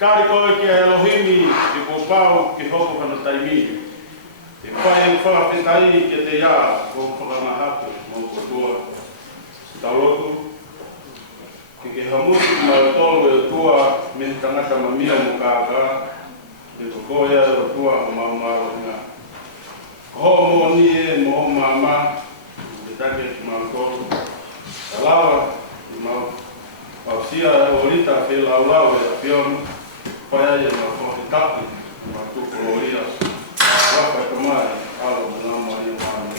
Kari koe ki Elohimi ki ko pau ki hoko kana taimi. E whai whakapetai ki te ia ko whakamahapu mo kotua. Tauloku ki ke hamutu ma tolu e tua me tangata mamia mo kākā. E kokoia e tua o maumaro nga. Ko mo ni e mo mama te take ki mau tolu. Alawa i mau pausia e orita ke laulau e a pionu. Pai e ma ko taki ma tu koloria waka tomai alo na mai ma ni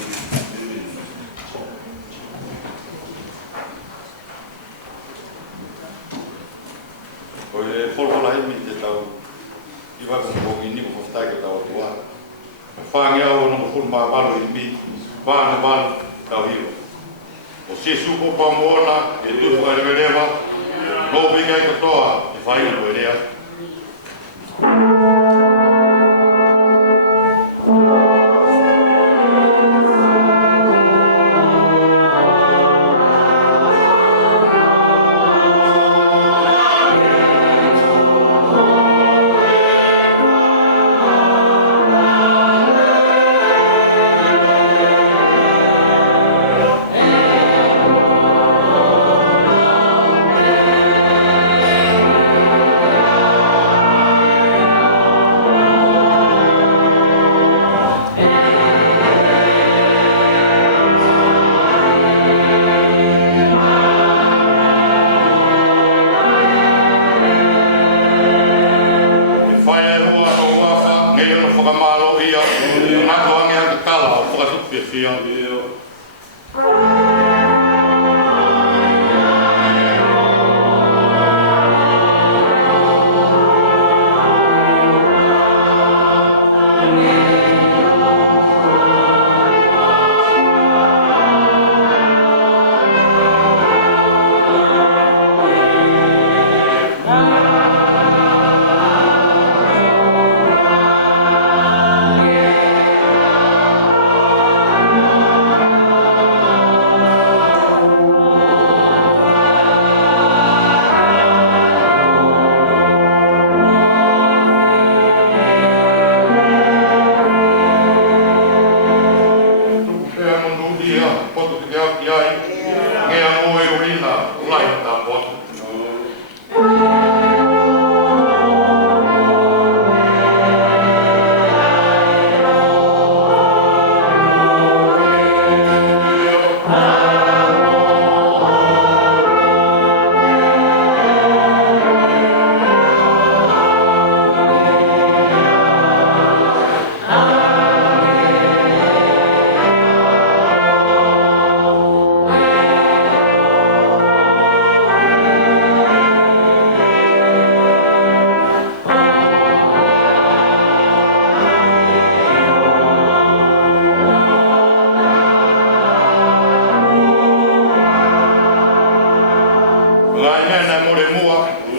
o e polpola i mi te tau i waka mo ni ko ftai ke tau tua whangia o no ko ma valo i mi vana vana tau hiwa o se suko pa moana e tu ko e vereva no vinga i toa e whai o e rea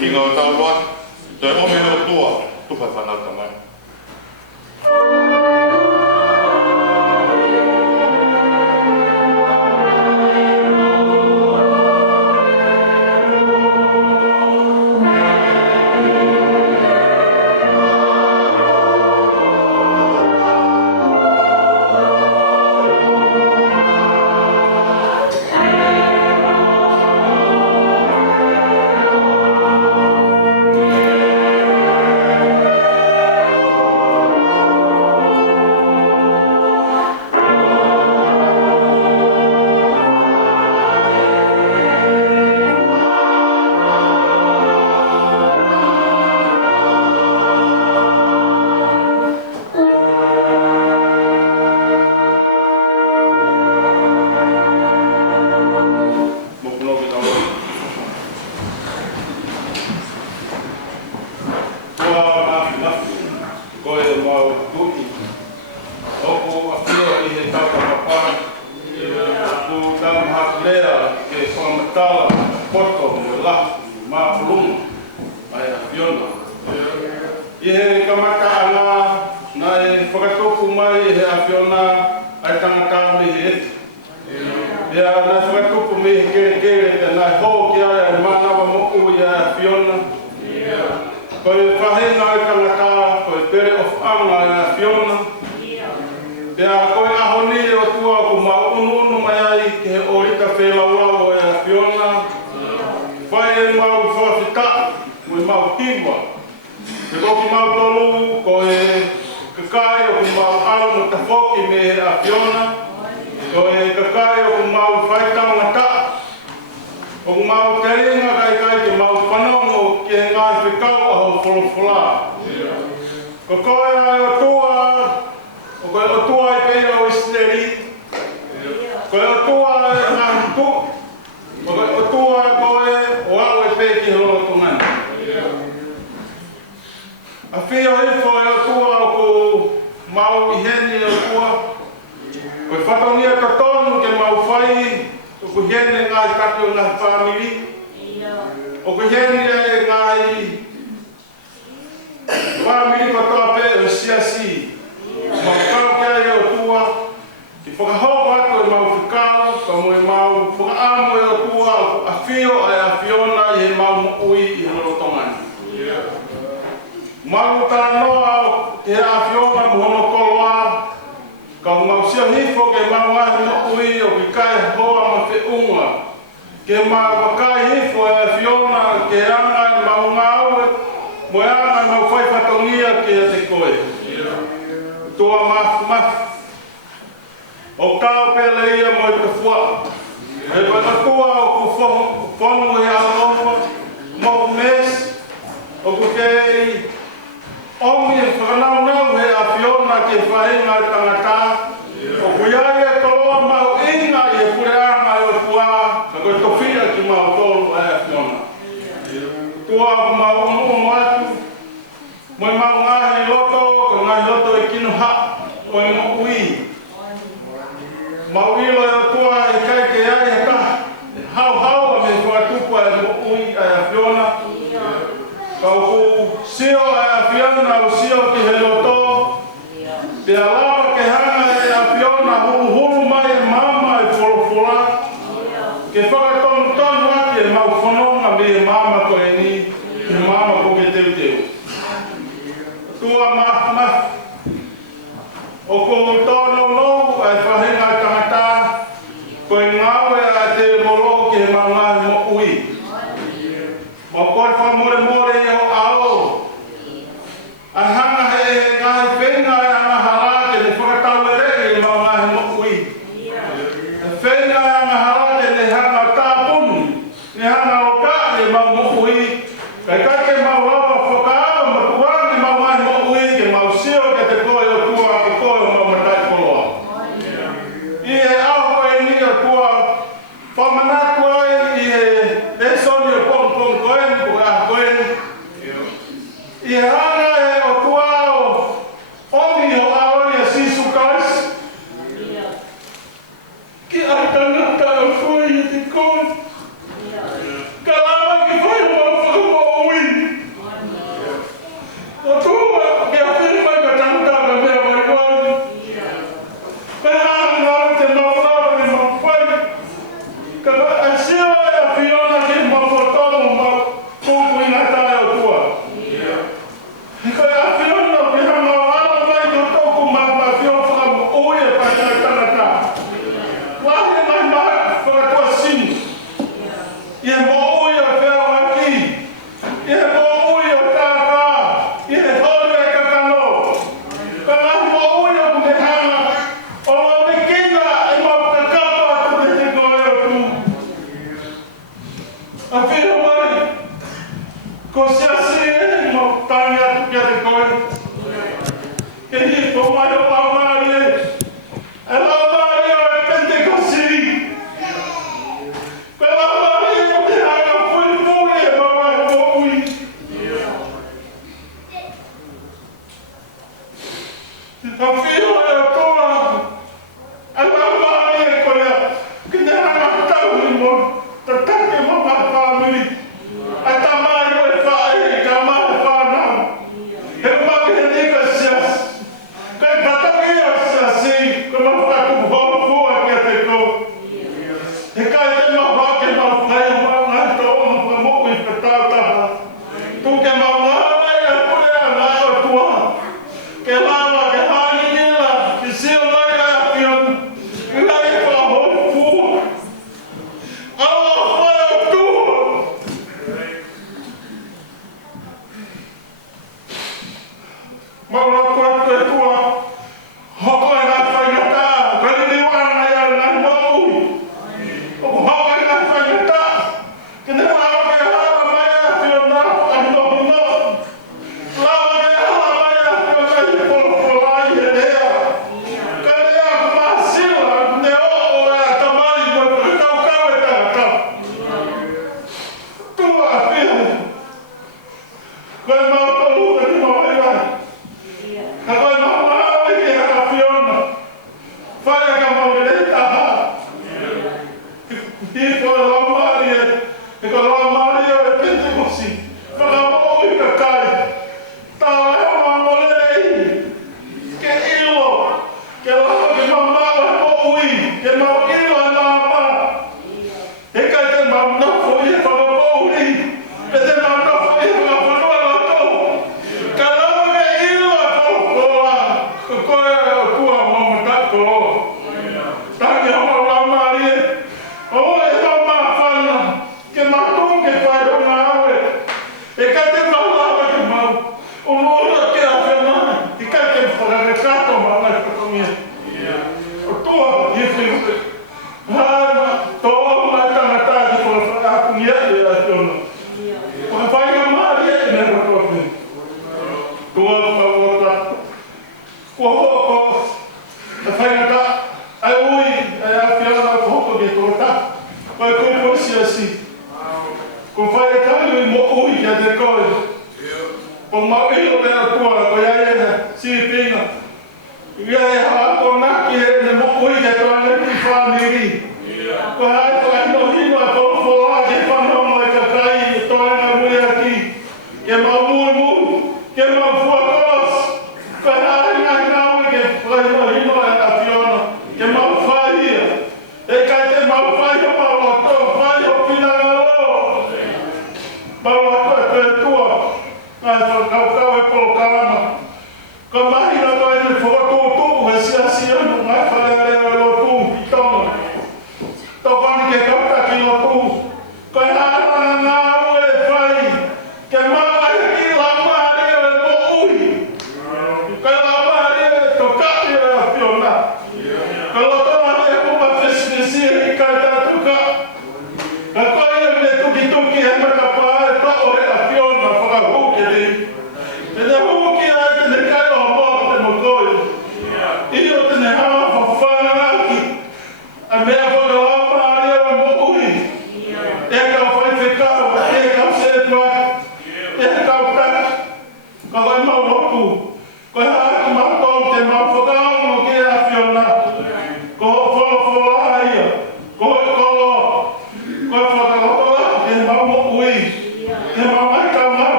kinga o tau loa, toi ome o tua, tupa whanata mai. Kalama que foi uma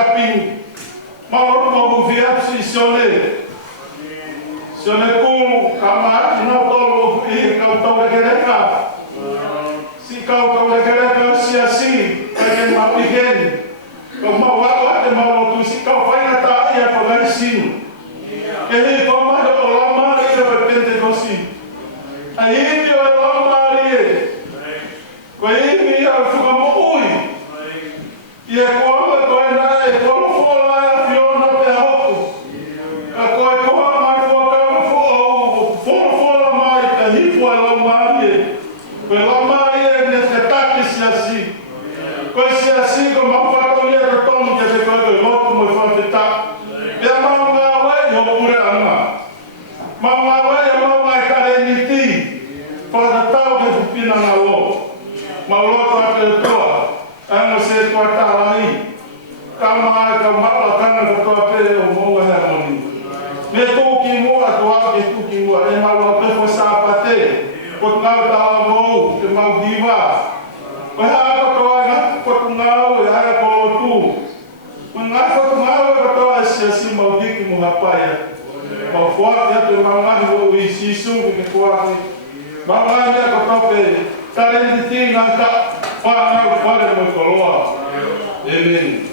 kaping mau mau viapsi siole kul kama ino tolo i kau tau legereka si kau tau legereka si pengen mapigen kau mau wala de mau tu si kau faina ta ia pagai sin ele toma do lama ia berpente dosi aí dia lama ia vai me a fuga mo ui ia quando eu tô indo quando for lá fiona pe hoku a coi coi mais for mai a hipo lá mai pela mai nesse ataque se assim coisa assim como a patrulha do tom que se coi louco mo falta e a mão na ué eu pura ama mama ué eu mai careniti para tal que pina na lo maulota que toa amo se tua talai kama kama kana tua pe o mo harmoni me tu ki mo atua ke tu ki mo e malo pe fo sapate ko ngau ta mo te mau diva ko ha ko toa na ko ngau ha ko tu ko ngau ko ngau ko toa si mau dik mo hapaya mau fo ya te mau ngau o isi su ke ko ani mama ya ko tope talenti tinga ta fala mo koloa amen.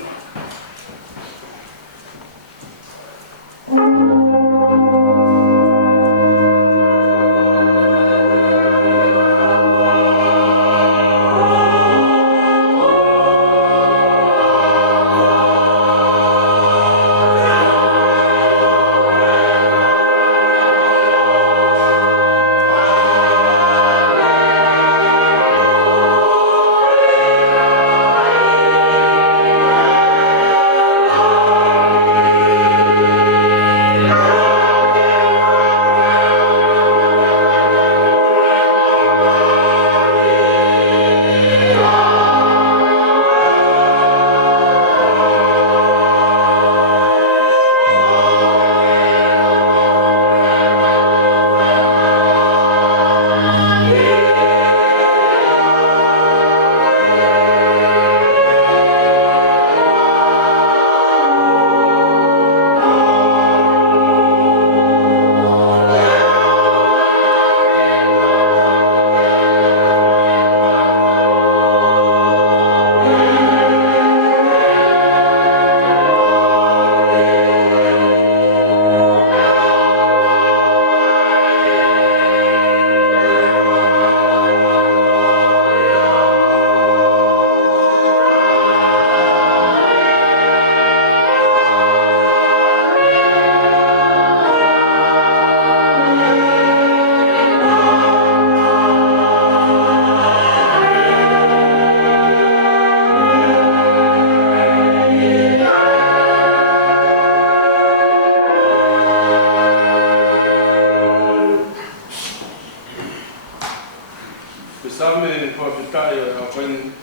Pesame profitaio a pen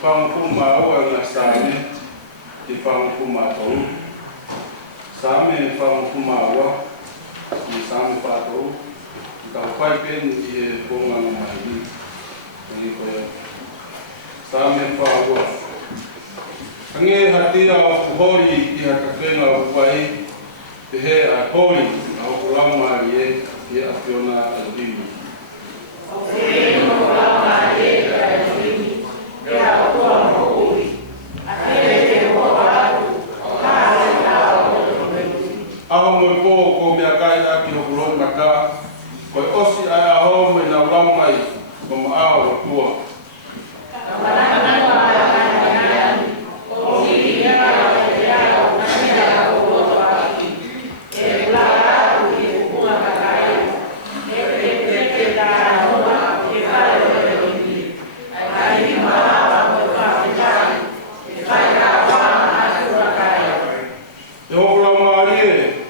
pangkuma o na same di pangkuma to same pangkuma wa di same pato ka pai pen e ponga mai ni ko same pa wa ange hati a hori ki hakafenga wai te he a hori a ulama ye ye afiona albimu Ako mo po ko mea kai aki o kulong maka ko osi ai aho me na ulang mai ko maao o tua.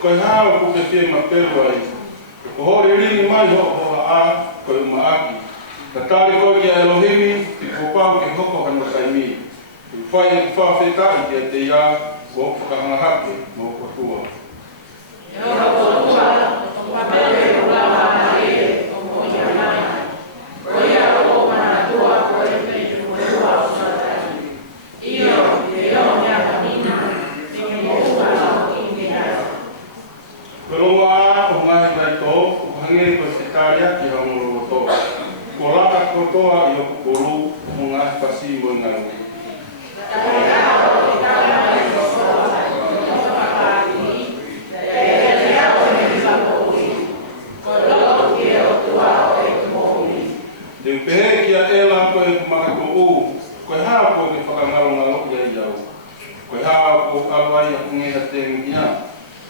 Ko hao ku ke te mapelo ai. Ko hori ringi mai ho a ko maaki. Ka tari ko ki Elohimi ti ko pau ke hoko hano saimi. Ku fai fa feta i te ia ko whakahanga hake mo ko tua. Iyo, koe hao ko awai a kunge ha te ngia,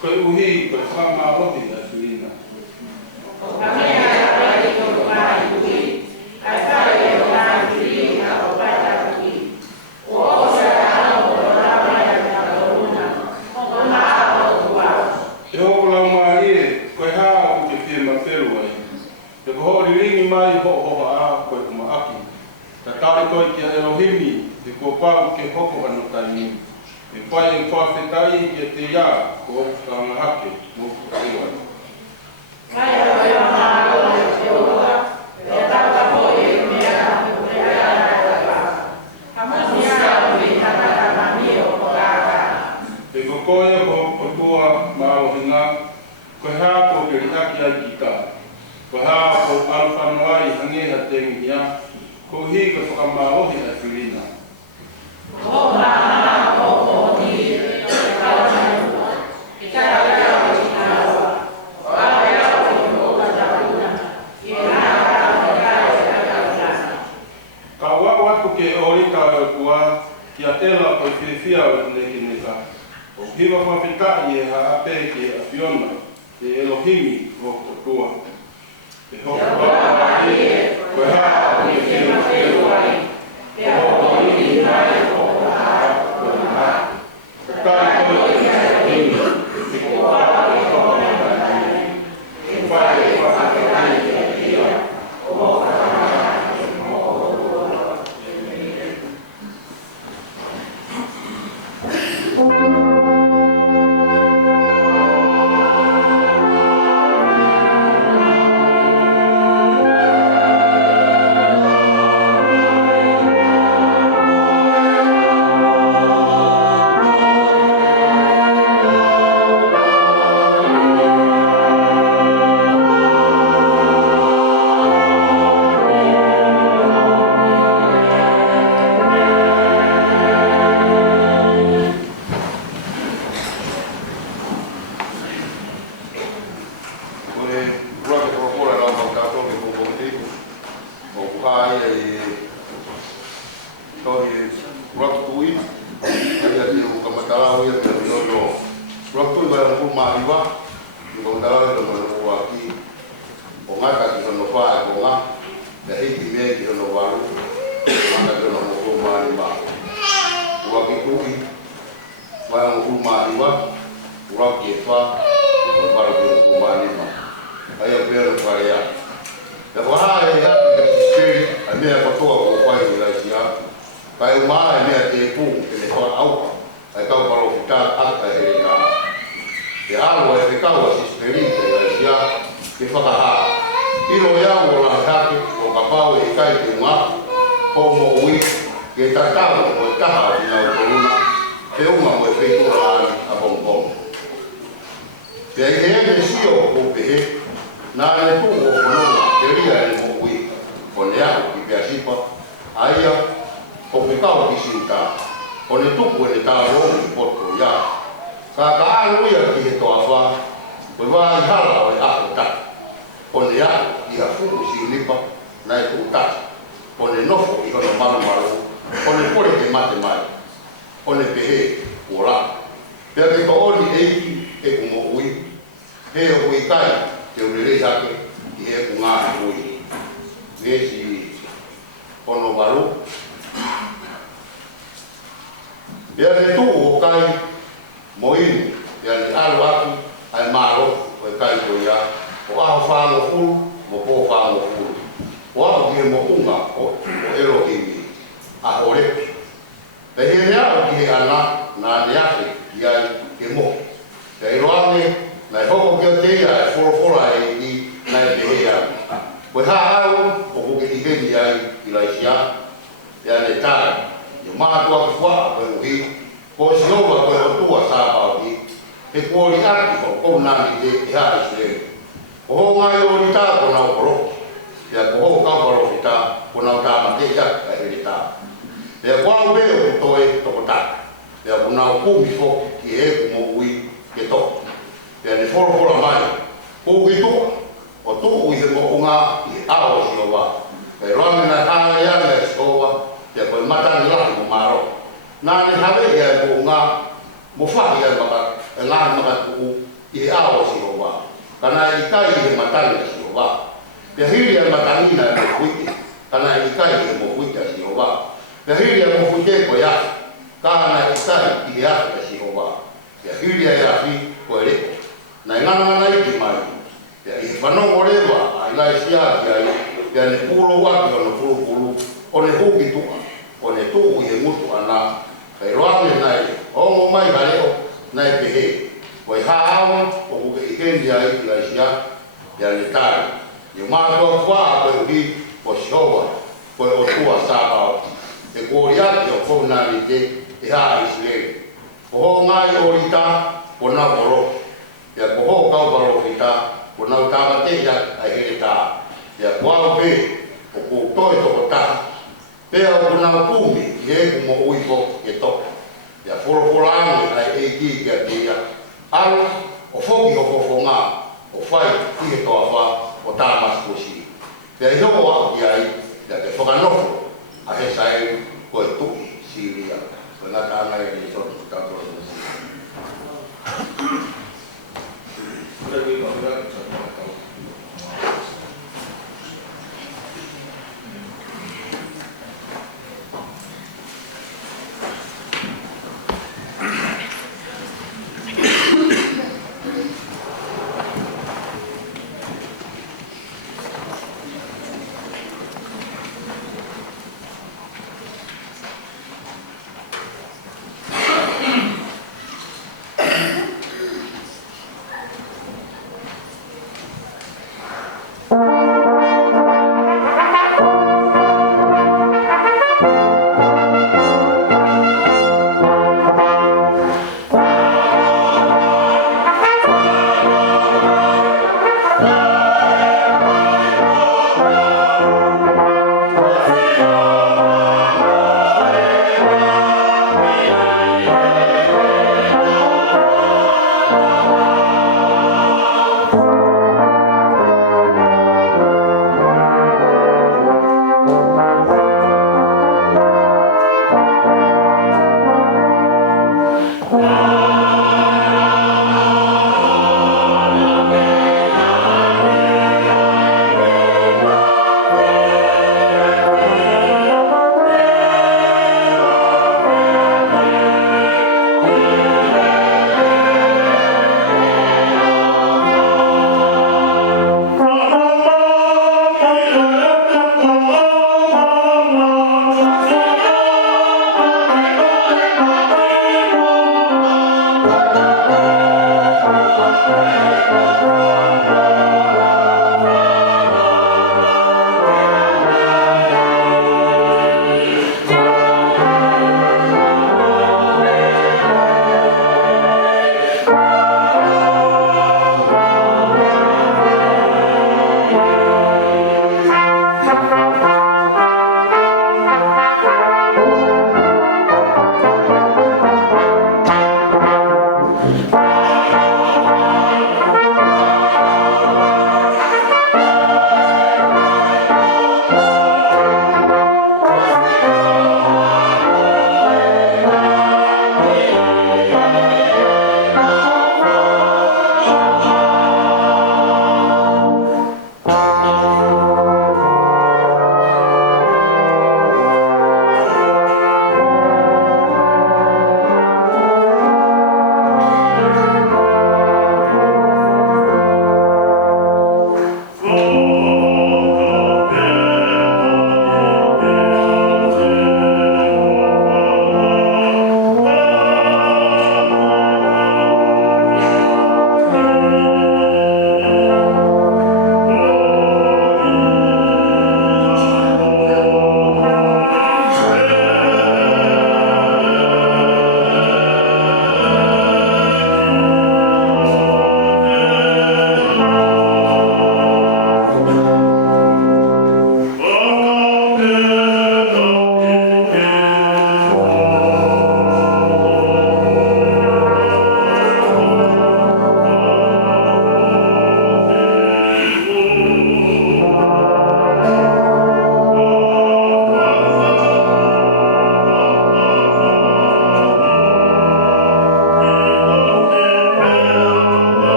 koe uhi koe whama ohi a Filina. O kamea awai ko mai uhi, ai whare o mai Filina o wata uhi. O osa ao o rawai a Karuna, o maa o tua. E hoko lau mai e, koe hao ku te whia mawheru ai. Te ko hori ringi mai ho ho a koe kuma aki. Ta tari koe ki a Elohimi, te ko pāu ke hoko anu taimi. E pai e whawhetai e te ia, ko oku ka ngahake, mo ku ka iwai. Kai a koe o maa o te oa, e tata hoi e mea o te rea Hamasi a ui tataka mami o koraka. E ko koe ho o tua mao hinga, koe haa ko ke rihaki ai ki ka. Koe haa ko alwhanawai hangeha te ngihia, ko hi ka whakamaohi a Filina. O maa o honi, e kawanau, e karawea o tinawa, o awea o o katakuna, e raka o kai e katakuna. Ka wako atu ke orika o kua, ki a tela ko whiwhia o neki neka. O hiwa whawhitai e ha ape ke a Fiona, te Elohimi o tua. E hoko waka e, koe haa o ke whiwhia ai, e hoko i mai o haa o haa. Kai koe ki a Elohimi, e ko waka e hoko waka e whae e whakatai e kia, o hoka waka e mo o tua. na ni hale ia ko nga mo fa ia maka la maka ku i ao si wa kana i kai i matani si wa pe hiri ia matani na mo kuiti kana i kai i mo kuita si wa pe hiri ia mo kuite ko ya kana i kai i ia si wa pe hiri ia fi ko ele na ngana na i mai ya i fano oreva ai la sia ya le puro wa no puro o le huki tu o le tu i mutu ana kai roane nai o mo mai valeo nai pehe o hao o ke kendi ai la sia ya le tai yo ma ko fa ko bi o showa ko o tua sa ba e ko ria yo ko na ri te e ha isle o ngai o rita o na boro ya ko ho ka baro rita o na ta te ya ai he ta ya kwa be o ko toi to ta pe o na pumi ye mo uipo e to ya foro forani ai e ki ke dia al o foki o fofonga o fai ki to afa o ta mas kosi pe yo o ya ya te foka no a he sai ko tu siria ko na ta na ni so ta to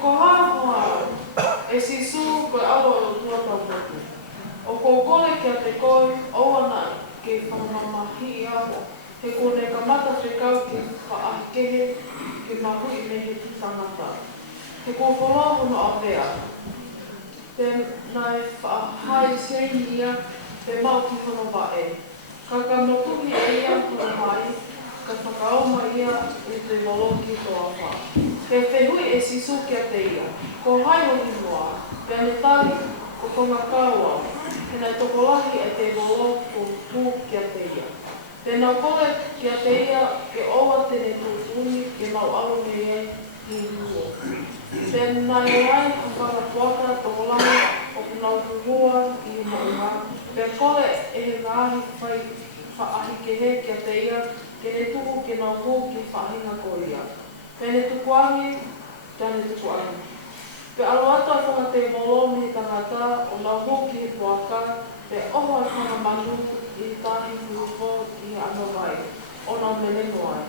Ko hāhua e sisu koe awa o tua tau kōkole kia te koi, oana ke whamamahi aho. He kone ka mata whekau ke whaakehe ke mahui me he titangata. He kōwholoa hono a pea. Nai whaahai seinia te mau ki hono wae. Ka motuhi e ia hono mai, ka whakaoma ia e te moloki toa wha. Ke whehui e sisu kia te ia. Ko hai hoki noa, pea ne tari o konga kaua. Hena tokolahi e te moloki tū kia te ia. Tēnā kore kia te ia ke oa tene tūtuni ke mau alo me e ki ruo. Tēnā e ai hapara tuaka tokolahi o kunau tuhua i maunga. Pea kore e he ngāhi whai whaahi ke he kia te ia ke he tuku ke nau hō ki whahinga ko ia. Pea ne tukuangi, tēne tukuangi. Pe alo ata whanga te molo me tangata o nau hō ki he tuaka pe oho ai whanga manu i tāhi huruho i ana wai, o nau meleno ai.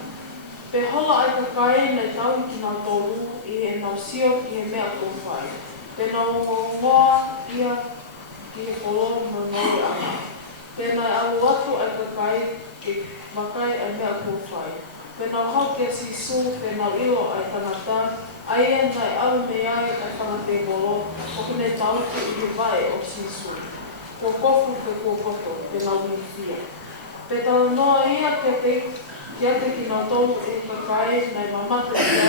Pe hola ai ka kai nei tau ki nau tolu i he nau sio ki he mea tō whai. Pe nau ngoa ia ki he kolo no nori ana. Pe nai alu atu ai ka kai ke makai ai mea tō whai. Pe nau hau ke sisu, pe nau ilo ai tangata, ai e nai alu me ai ai whanga te kolo, o kune tau ki i he vai o sisu. Ko kofu te kōkoto, te nau mi whia. Pe tau noa ia kia te ki nau tolu e kakai nei mamata ia,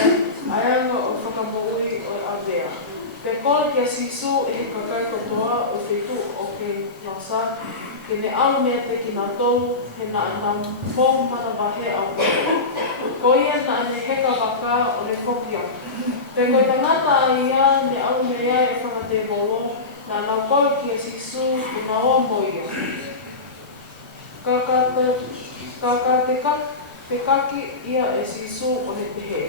aianga o whakamoui o Avea. Pe kore kia sisu e he kakai kotoa o whetu o ke nasa, ke ne alu mea te ki nau tolu, he na anam whong mana wahe au koto. Ko ia na ane heka waka o ne whokia. Pe koe tangata ia ne alu mea e whangate bolo, nā nau kore kia sisu ki nā omo ia. Te kaki ia e sisu o he tehe.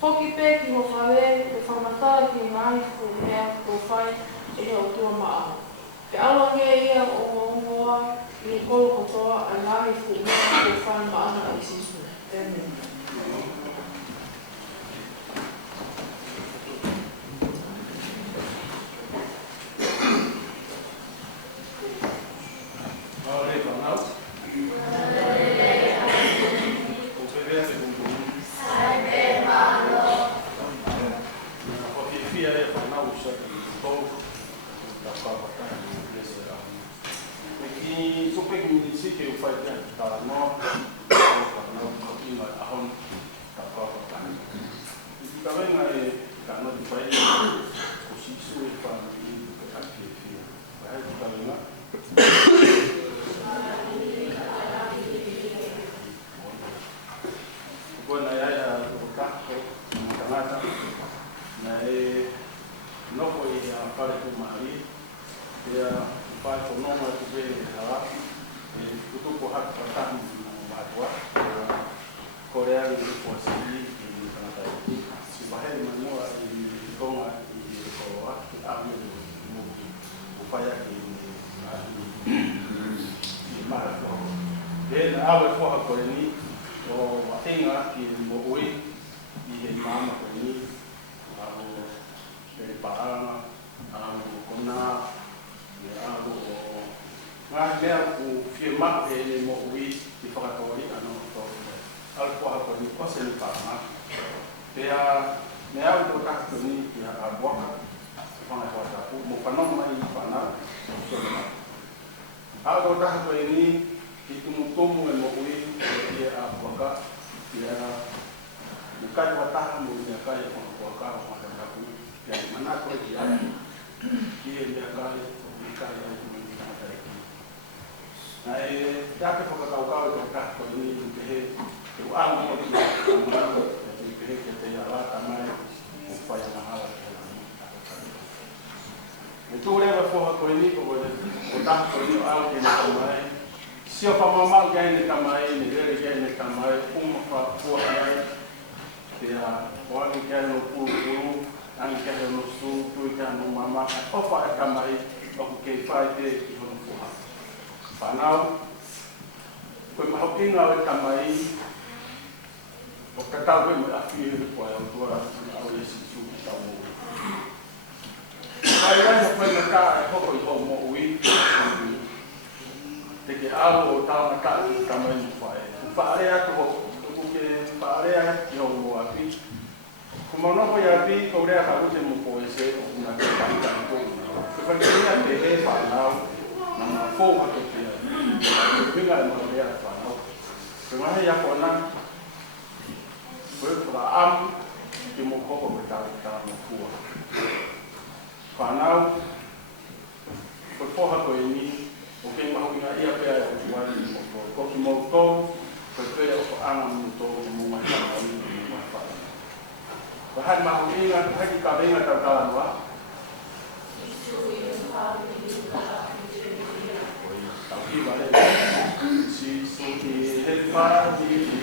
Whoki pē ki ho whare, te whamatara ki ngāhi fu mea tō whai e he o tua maa. Te alonge ia o ngongoa i he kolo kotoa a ngāhi fu mea tō whai maana i sisu. Tēnei. Ai ai, foi na cara, foi como o tau na ka ki tama ni fai. Whaarea ko ke whaarea i o mua api. Kuma no ko ya api ko rea ka ute mo ko ese o na ke panta ko. Ko pa kia te e whanau na ma fōma to te ai. Pinga e mo rea whanau. Ko ngahe ya ko na ko e kura am ki mo koko me tau mo kua. Whanau ko poha ko e ni o ke mahuinga ia pia e o wani ko ki mo kou ko pere o anga mo to mo mai ka ni mo mai pa ko hai mahuinga hai ki ka venga ta kala noa ki vale si so ki helpa di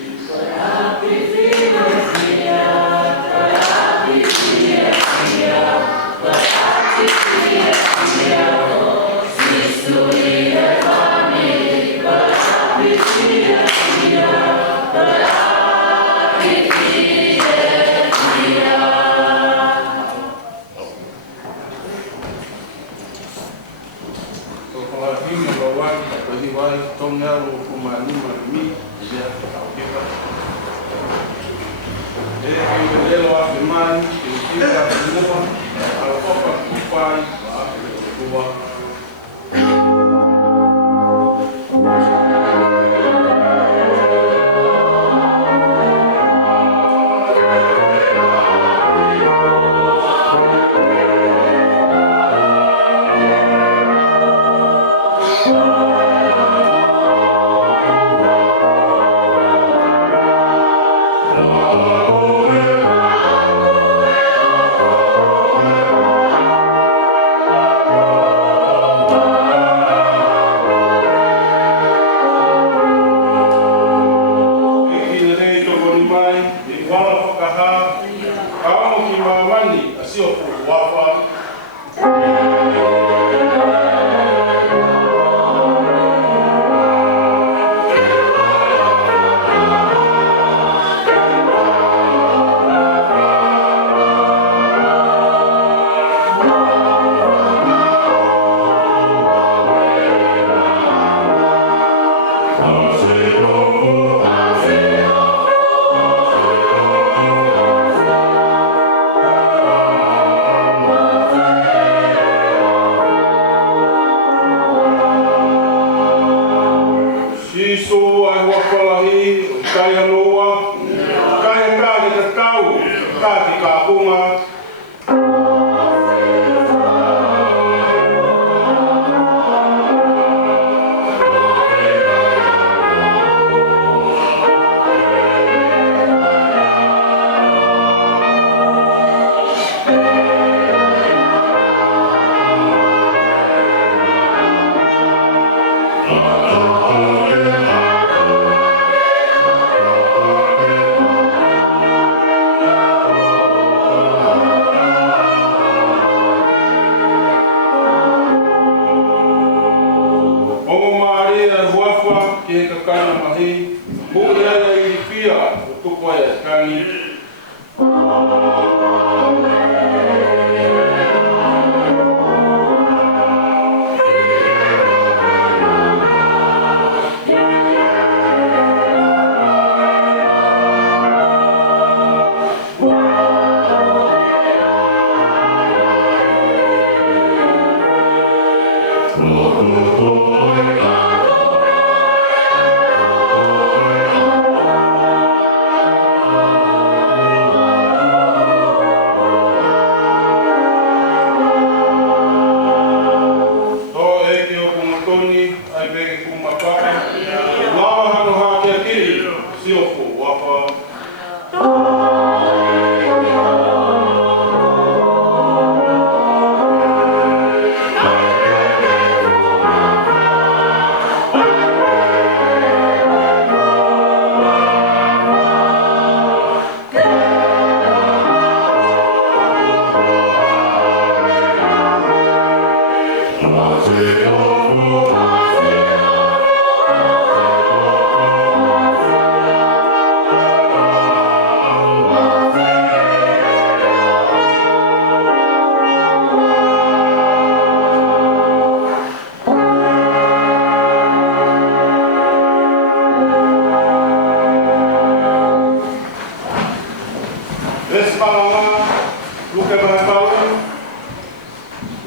au,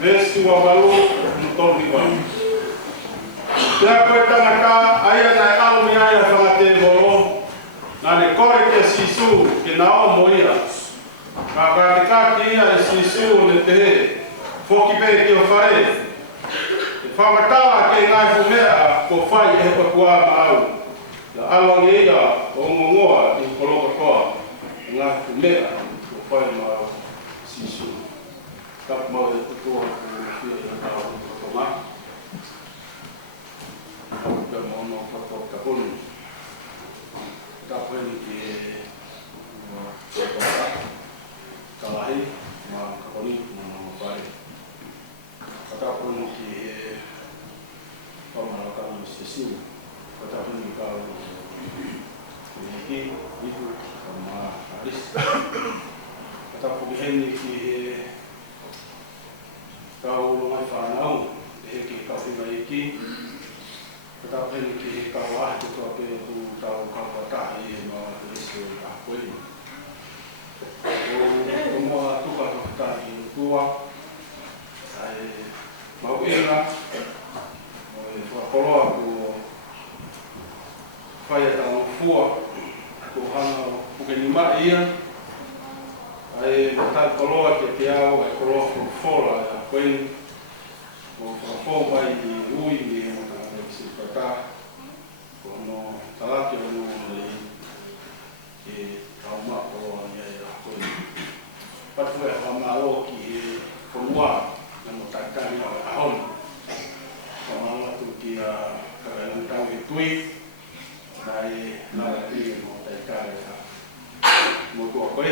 Vesu wa balu, Nutomi wa. Pea koe tangata, aia nai au mi aia whangate volo, na ne kore ke sisu, ke nao moia. Ka te kaki ia e sisu ne te he, foki pe ki o whare. E whamatawa ke ngai fumea, ko whai e pakua ma au. La alangi ia, o ngongoa, i koloka koa, ngai fumea, ko whai ma au sisu. Kap mau e tutua ku whia i tau kotoma. Ka mono ka punu. Ka puni ki e kalahi, ma ka puni, ma whare. Ka puni ki e whamaraka ni sesiu. Ka puni ki kau ki iku, ka ma aris. Ka puni heni ki e kau mai whanau, e ki kau whina iki. Kata peni ki kau ahtu kua pe tu tau kau watahi e ma riso i a koe. O mua tuka watahi i tua, ai mau inga, o e whakoloa ko whai e tau fua, ko hana puke ni mai ia, ai matai koloa ke te au, ai koloa whakoloa i a koe, o whakoloa mai i ui ni e mata si kata, kono talaki o no nei ke tauma o ni ai a koe. Patu e whamao ki e whanua na mo taikani o a hon. Whamao atu ki a kakailantau e tui, na e nara ki e mo taikani a mo tua koe.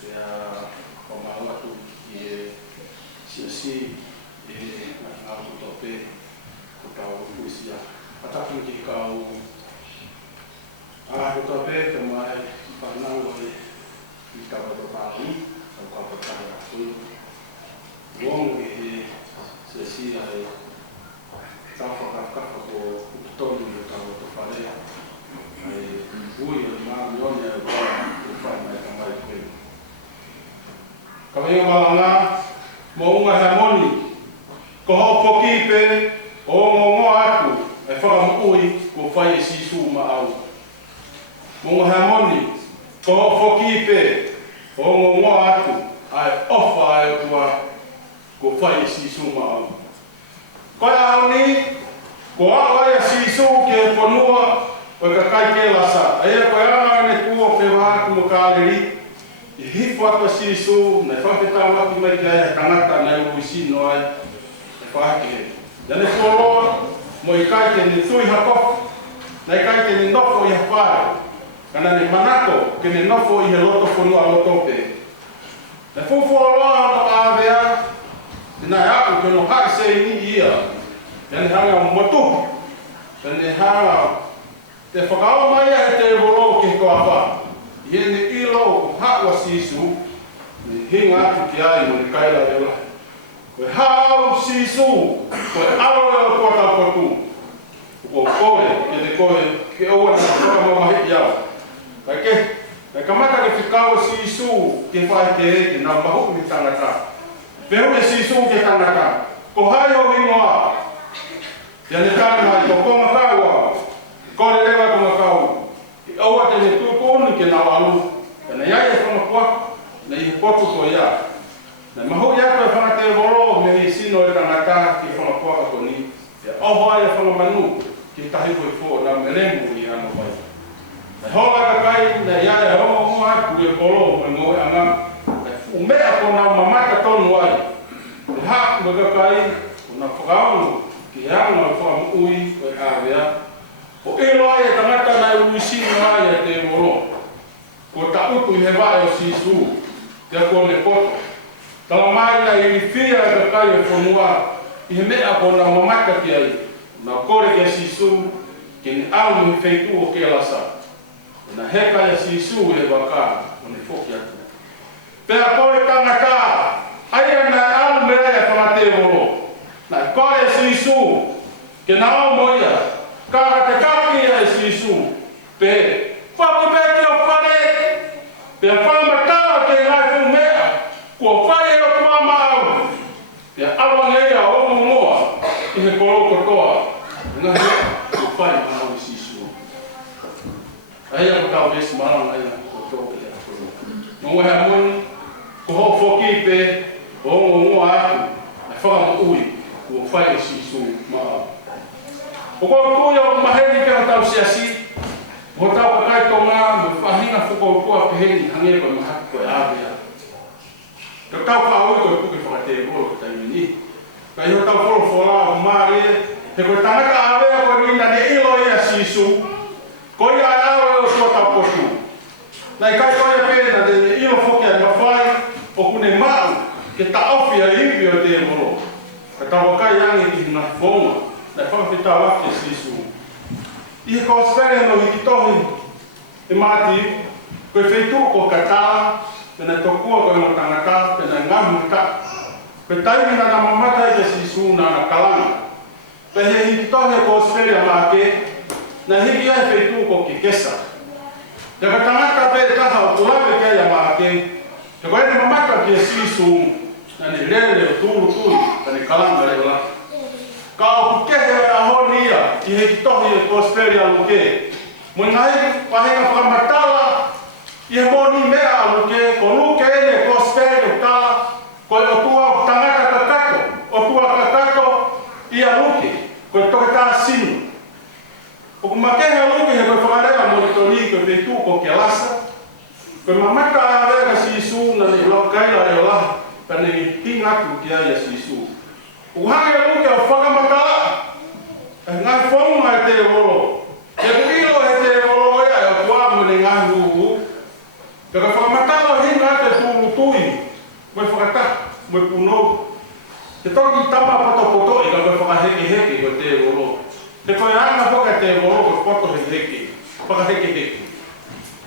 Ea whamao atu ki e siasi e ngā kutope ko tau puisia. Atapu ki kau ko pe te mai whanau ai i kawa to tāu, au kawa tāu atu. Wongu e he se sia e tau whakawhaka ko upitonu i tau to whare. Ai ui o mā mione au kawa whanau ka mai koe. Ka winga malanga, mo unga hea moni, ko hau poki pe o ngongo aku e whakamuui ko whai e sisu ma au. Mongo hea moni, ko whoki pe o ngongo aku ai ofa e tua ko whai e sisu ma au. Koe au ni, ko au e sisu ke ponua o ka kai ke lasa. Aia koe anga ne kua pe wahaku mo kāleri, i hifu atu sisu, nei whaketau atu mai kia e tangata nei uisino ai, e whake. Nane kualoa, mo i kai ke ni tui hakofu, nei kai ke ni nofo i hapare, kana ni manako ke ni nofo i he loto whanua loto pe. Ne fufu aloa no awea, nai aku ke no hai se ni ia, tene hanga motu, tene hanga, te whakao mai e te volo ke koa wha, i he ni ilo hawa sisu, ni hinga atu ki ai mo ni kaila e lai. Koe hau sisu, koe aro e o kua tau kotu. Ko koe, e te koe, ke oua na kua mamahi iau. Kai ke, e kamata ke whikau sisu ke whae ke eke, nā mahu mi tangata. Pehu e sisu ke tangata. Ko hai o ingoa, ia ne tāne mai, ko konga kaua, ko le lewa konga kau. Ke oua te ne tūkoni ke nā alu, e ne iai e whanga kua, ne i potu ko ia. Na mahu ia koe whanate volo me hi sino e tangata ki whanakuaka koni. E oho ai e whanamanu ki tahi koe fō na meremu i ano mai. Na hoa ka kai na ia e homo mua ku e polo me ngoe anga. E umea ko na mamata tonu ai. E haku me ka kai ko na whakaunu ki anga e whakamuui o e awea. O ilo ai e tangata na e uisino ai e te volo. Ko ta utu i he vai o sisu. Te ako ne poto. Tala mai na i whia e kai e whanua i he mea ko na mamaka ki ai. Na kore ke sisu ke ni au ni wheitu o ke lasa. Na heka e sisu e waka o ni whoki atu. Pea kore tangata, aia na au mea e whanate volo. Na kore sisu ke na au moia, kara te kaki e sisu. Pe whakupeki o whare, pea whamatawa ke ngai whu mea. Kua whai e o tua mau. Pea awa ngea o moa i he koroko toa. Ngā hea, kua whai mana o sisu. Aia ko tau besi marang aia ko tō e a Nō hea moni, ko ho whoki pe o ngoa atu. Na whakama ui, kua whai e sisu maa. O kua kuia o maheri ke o tau siasi. Ho tau kakai tō ngā, me whahina whuko kua peheni hange koe mahaki koe āwea. Ka tau whaui koe puke whakate koro ko taimini. Ka iho tau koro whola o maare, he koe tangata āwea koe rinda ne ilo ia sisu, koe ia awe o sua tau potu. Nai kai koe pēna de ne ilo whoki a mawhai, o kune mau, ke ta awhi a iwi o te moro. Ka tau wakai angi ki hina whonga, nai whakawhita wake sisu. Ihe ko spere no hiki tohi, e mati, koe wheitu ko katala, pena tokua koe mo tangata, pena ngamuta. Pe taimina na mamata e ke sisu na kalanga. Pe he hiki tohi ko spere a make, na hiki ai wheitu ko ki kesa. Te ka tangata pe taha o tulawe ke a make, te koe ne mamata ki sisu, na ni lere o tūru tūru, ka ni kalanga leo la. Ka o kehe a honi ia, i heki tohi e kosperi a luke. Mo ngai pahenga whakamatala, i he moni mea a luke, ko luke ene kosperi o tala, ko e o tua o tangata kakako, o tua kakako i a luke, ko e toke tā sinu. O ku makehe a luke he koe whakareka monitori, ko e whetu ko ke lasa, ko e mamata a rega si isu na ni lokaila e o laha, ka ni tingatu ki aia si isu. O hange a luke o whakamatala, e ngai whaunga e te wolo. Te kuilo e te wolo ea e o kuamu ne ngai huhu. Te ka whakamatala hinga te tūru tui, mo e whakata, mo e punou. Te toki tama poto e ka koe whakaheke heke ko te wolo. Te koe anga whaka te wolo ko poto heke, whakaheke heke.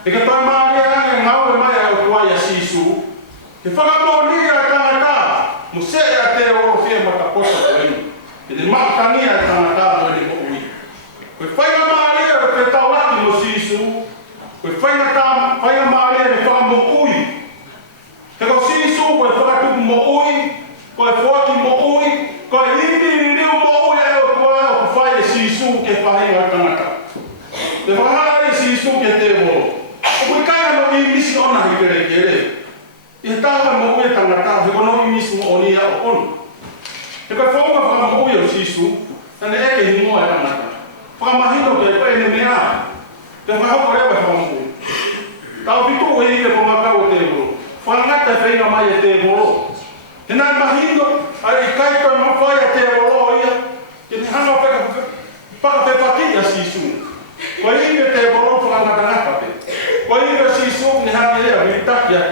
Te ka toi maari anga ngau e mai o kuaia sisu, te whakamoni a tangata, mo se a te wolo whia mata poto ko inu. Te te makani a tangata mo e ko ui. Koe whainga maari e te tau laki mo sisu, koe whainga maari e me whaka mo ui. Te ko sisu koe whakatuku mo ui, koe whaki mo ui, koe iti riu mo ui e o koe o ku whai e sisu ke whahinga tangata. Te whakahara e sisu ke te wolo. O koe kaia no i misi ona hi kere kere. I he taha mo ui e tangata, he kono i misi mo oni a o onu. Te koe whaunga whaka mo ui o sisu, tane eke hi moa e tangata. Whakamahino ke koe ne mea, te whakahoko rewa whaka mo ui. Tau pitu o hei e ko makau o te wolo. Whangata e whainga mai e te wolo. Te nai mahino, ai kai koe mawhai a te wolo ia, ke ne hanga whakawhepaki a sisu. Koe ime te wolo whakangata ngata pe. Koe ime sisu ne hangi ea, whiritaki a.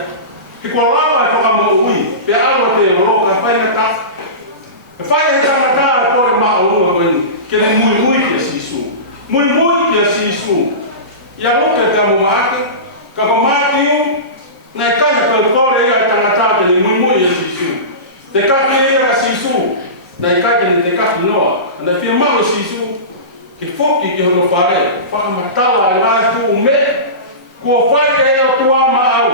Ke kua lawa e whakamo ui, pe awa te wolo ka whainga ta. E whai e tangata e kore maa unga koe ni, ke ne mui ki a sisu. Mui ki a sisu. Ia loke te amo maake, ka ko maake iu, nei kaha koe kore ia e tangata ke ne mui a sisu. Te kaki ia a sisu, nei kai ke ne te kaki noa. Nei whia mau sisu, ke whoki ki hono whare, whakamatala e ngai fu me, kua whai e o tua ma au.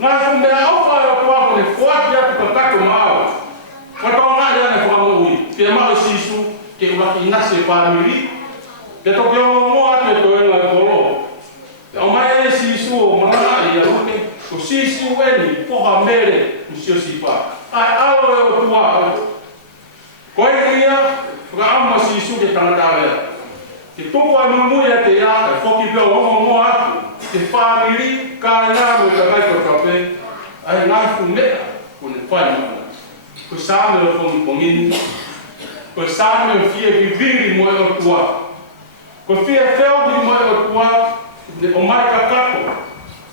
Ngai fu me au whai o tua ko ne whaki atu ka kako ma au. Katoa ngai ane whamo ui, whia mau sisu, ke waki inase whamiri, ke toki o mo atu e toenga e kolo. Te o mai e sisu o manana i a ruke, ko sisu eni, poha mere, musio sipa. Ai alo e o tua au. Koe ia, whakaama sisu ke tangata wea. Ke tuku ai mumui e te ia, e whoki pia o mo atu, ke whamiri, ka ngā mo ka ngai ko kape, ai ngā fu mea, ko ne whai mana. Ko sāme o whongi pongini, ko sāme o fie viviri mo e o tua. Ko fie wheohi mo e o tua, ne o mai ka kako.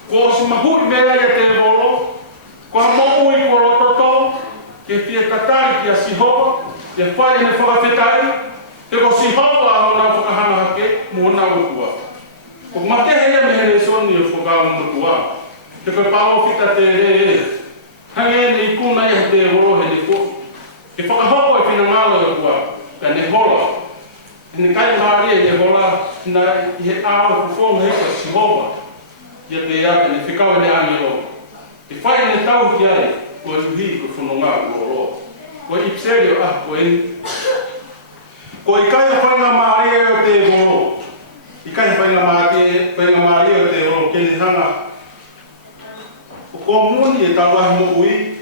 Ko o sumahuri mea e te volo, ko a mo ui ko rototo, ke fie tatari ki a sihopa, te whai ne whakawhetai, te ko sihopa a hona whakahana hake, mo hona o tua. Ko makehe ia mehere soni o whakao mo tua, te ko pao whita te re. Hange ne i kuna ia te horo he ne ko. Ke whakahopo e whina ngalo e kua, ka ne hola. Ne kai maari e ne hola, na i he awa kufonga heka sihopa. Ia te ia, ne whikau e ne angelo. Te whai ne tau ki ai, ko hi ko funonga ko ko ipselio ko en ko ikai whanga maria o te voro ikai whanga maria o te voro ke ni hanga ko muni e tawa mo ui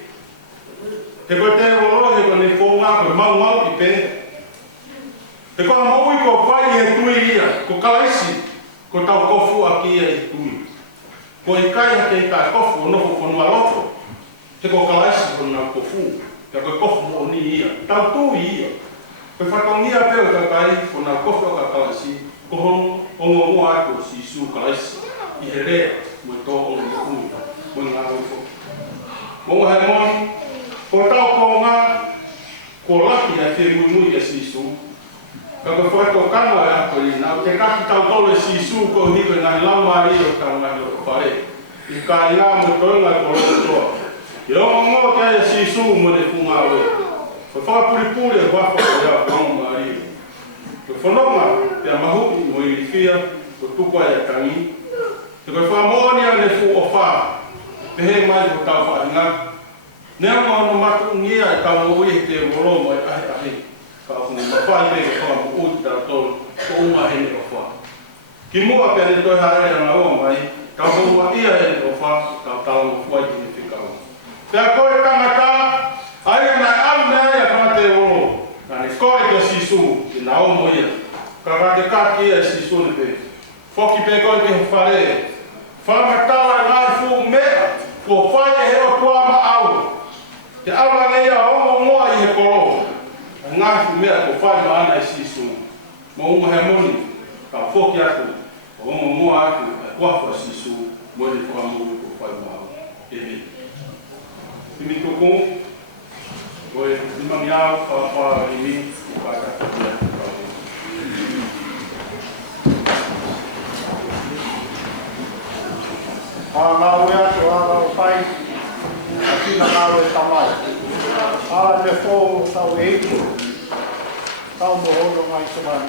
te ko te voro he ko ni fonga ko mau i pe te ko mo ui ko pai e tui ia ko kalaisi ko tau kofu aki e tui ko ikai ke ka kofu no ko no aloto te ko kalaisi ko na kofu te ko kofu mo ni ia tau tui ia ko fatongia pe ka kai ko na kofu ka kalaisi ko o mo ako si su kalaisi i here mo to o ni ku mo nga ko mo ha mo ko tau ko nga ko laki a te mu ya si su ka ko foi to kano ya ko ni na te ka tau tole si su ko ni ko na la mari o ka na lo pare i ka ia mo to nga ko to yo mo ka si su mo de funga we ko fa puri wa fa ya ko mari ko fonoma te mahu mo i fia ko tuko ya tangi te ko fa mo ni ane fu o fa te he mai ko tau fa nga ne mo no matu ngia ta mo i te voro mo ai ka fu ma fa i ko mo u ta to ko uma he ni ko fa ki mo a pe to ha re na o mai ka mo wa ia he ko fa ka ta mo fu ai ni fika te ko ta ngata ai na am na ya ka te voro na ni ko ke si su na o mo ia ka te ka ki e si su ni pe foki pe ko ke fare fa tala na fu me ko fa he o tua ma au te ala nei a o mo ai he ko nga fu me ko fa ma na si su mo mo he moni ka foki aku o mo aku ko fa si su mo ni fa mo ko fa ma e ni to ko o ni ma ya fa ni pa ka ngā ue atu ngā pai, a tina ngā ue tamai. Ala te fō tau e hiki, tau mo hono ngai tamai.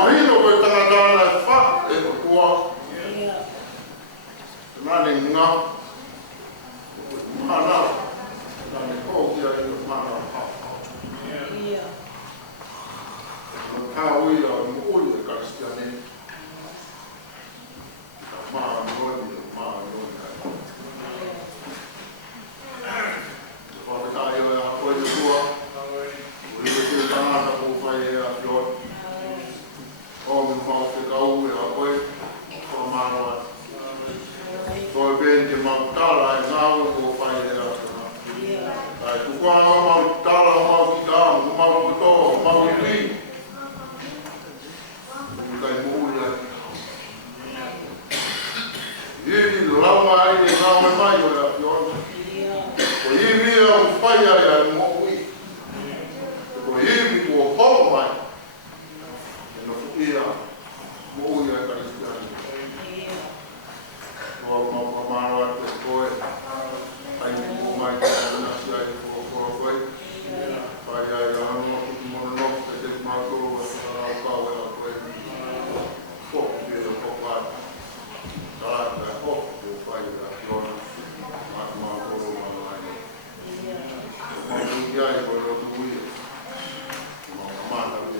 mahino ko tangata na fa e ko tua. Nani nga. Mana. Nani ko kia i mana pa. Ka ui a mo ui e Kristiane. Ma no ni ma no ni. Ko ta yo a ko i tua. Ui e tangata ko fai e a flor. O mi mau te kau e a koe, o marawa. Koe bende mau tala e ngau ko whai e a tana. Ai tukua o mau tala, o mau ki tāmu, o mau kuto, o mau i ri. Kai mūri ai. Iri lauma ai e ngau e mai o e a fiona. Ko iri e a whai ai a mo ui. Ko iri ko hau mai. Ia, mo ia Kristiane. No marawa te koe. Ai mo mai te ana sia e ko koe. Pai ai anu ku mono no te mātoro e ka e a koe. Ko te ko pa. Tara te ko pai a fiona. Mātoro mai. Mo ia e ko ro tu ia. Mo mata te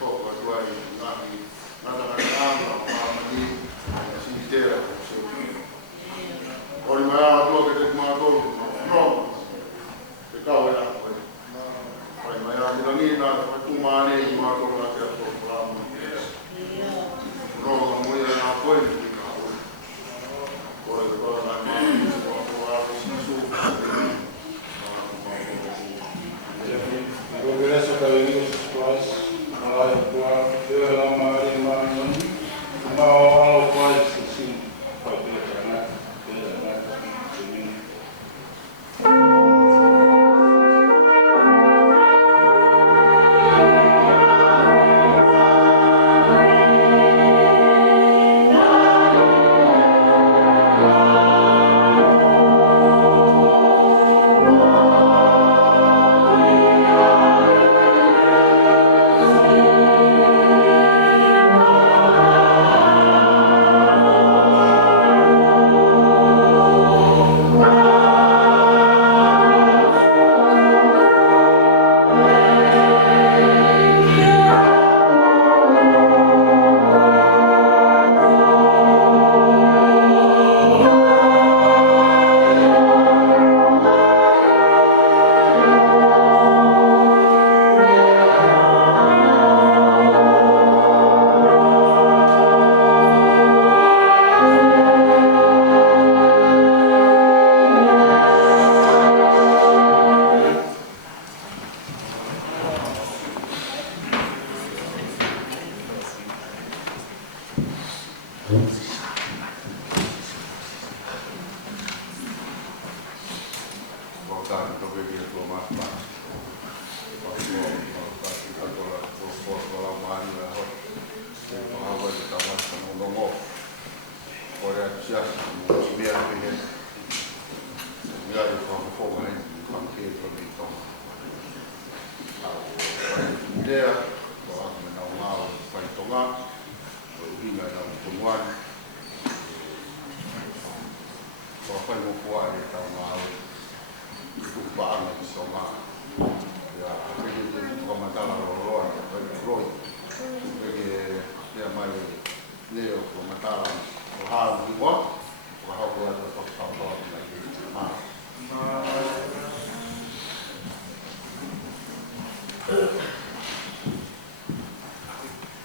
Poko tuai ngahi nata kata mamani sitera so ori mai to ke te mato no te kau ya ko ori mai a ngi na tu mane I mato la te ko plan no mo ya na ko ni ka ori ko na ma ko a ko su Progresso da Venus Plus, Malay Kuat, Dela Mari Manon, Mau Kuat Sisi, Pada Anak, Anak Sini. Yeah.